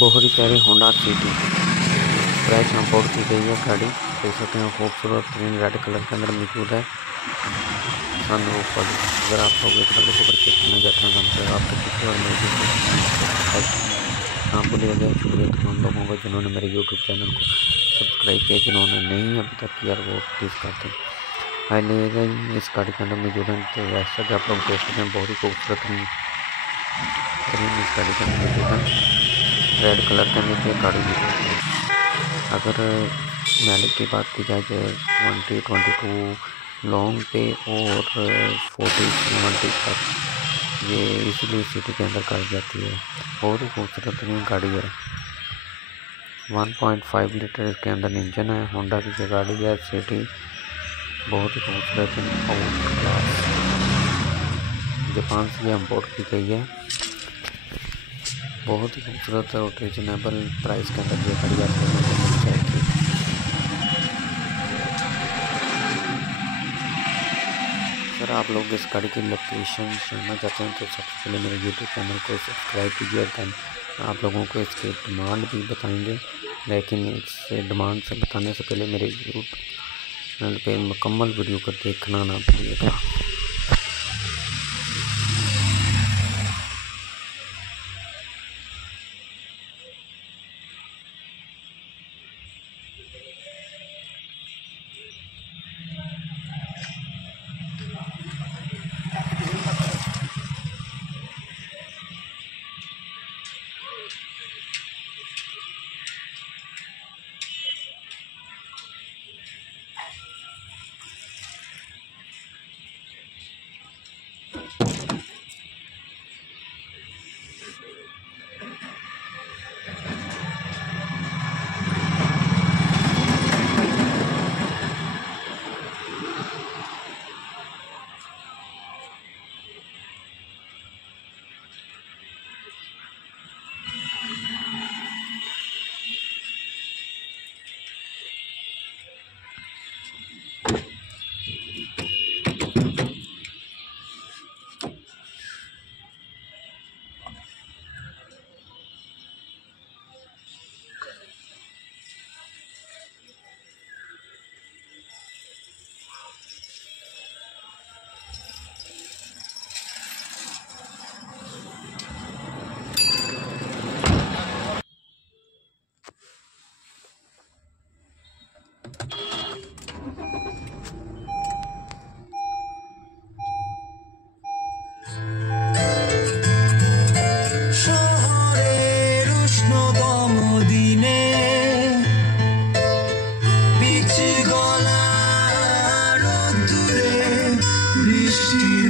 बहुत ही प्यारी Honda city crash import की गई है गाड़ी। देख सकते हैं खूबसूरत ग्रीन रेड कलर के अंदर मौजूद है। सनरूफ पर अगर आप लोग इस गाड़ी को परचेज करना चाहते हैं तो आप किसी और हाँ बोलिएगा। शुक्रिया तमाम लोगों को जिन्होंने मेरे यूट्यूब चैनल को सब्सक्राइब किया, जिन्होंने नहीं अभी तक किया वो प्लीज़ करते हैं। आइएगा इस गाड़ी के अंदर मौजूद है। तो जैसा कि आप लोग देख सकते हैं बहुत ही खूबसूरत इस गाड़ी के अंदर मौजूद है। रेड कलर के अंदर ये गाड़ी मौजूद है। अगर माइलेज की बात की जाए तो 20-22 लॉन्ग पे और 40-70 तक ये इसीलिए सिटी के अंदर कर जाती है। बहुत ही खूबसूरत गाड़ी है। 1.5 लीटर इसके अंदर इंजन है। होंडा की जो गाड़ी है सिटी बहुत ही खूबसूरत क्लास जापान से इंपोर्ट की गई है। बहुत ही खूबसूरत और रीजनेबल प्राइस के अंदर ये गाड़ी आपको मिल जाएगी। अगर आप लोग इस गाड़ी की लोकेशन जानना चाहते हैं तो सबसे पहले मेरे यूट्यूब चैनल को सब्सक्राइब कीजिए। दैन आप लोगों को इसके डिमांड भी बताएंगे, लेकिन इस डिमांड से बताने से पहले मेरे यूट्यूब चैनल पे मुकम्मल वीडियो को देखना ना भूलिएगा।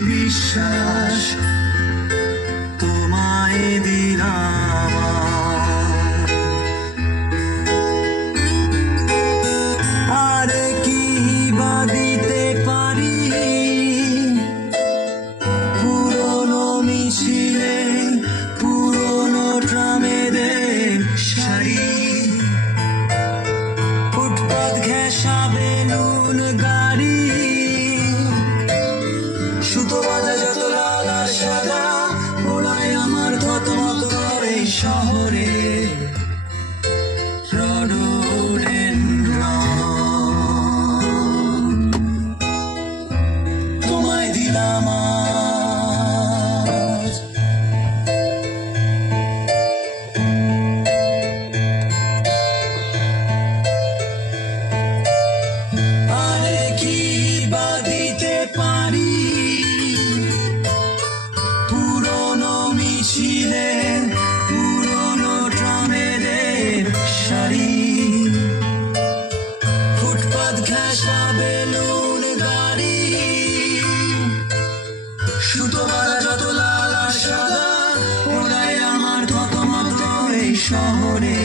বিশ্বাস তোমায় দিলাম, আর কি বা দিতে পারি পুরনো মিছিলে পুরনো ট্রামেদের শাড়ি, ফুটপাত ঘেঁষা বেলুন গাড়ি, সুতো বাঁধা যত লাল আর সাদা ওড়ায় আমার থতমত করে শহরে তোমায় দিলাম আজ। আরে কি বা দিতে পারি পুরনো মিছিলে পুরনো ট্রামেদের শাড়ি, ফুটপাত ঘেঁষা বেলুন গাড়ি, সুতো বাঁধা যত লাল আর সাদা ওড়ায় আমার থতমত এই শহরে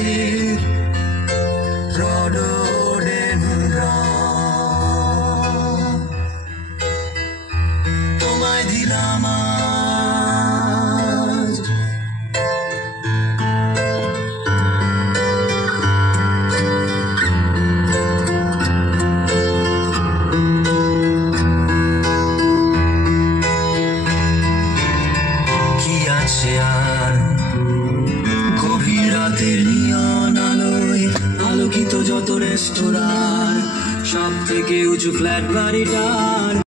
তোমায় দিলাম আজ। কি আছে আর গভীর রাতের রেস্তোরাঁ, সব থেকে উঁচু ফ্ল্যাট বাড়িটার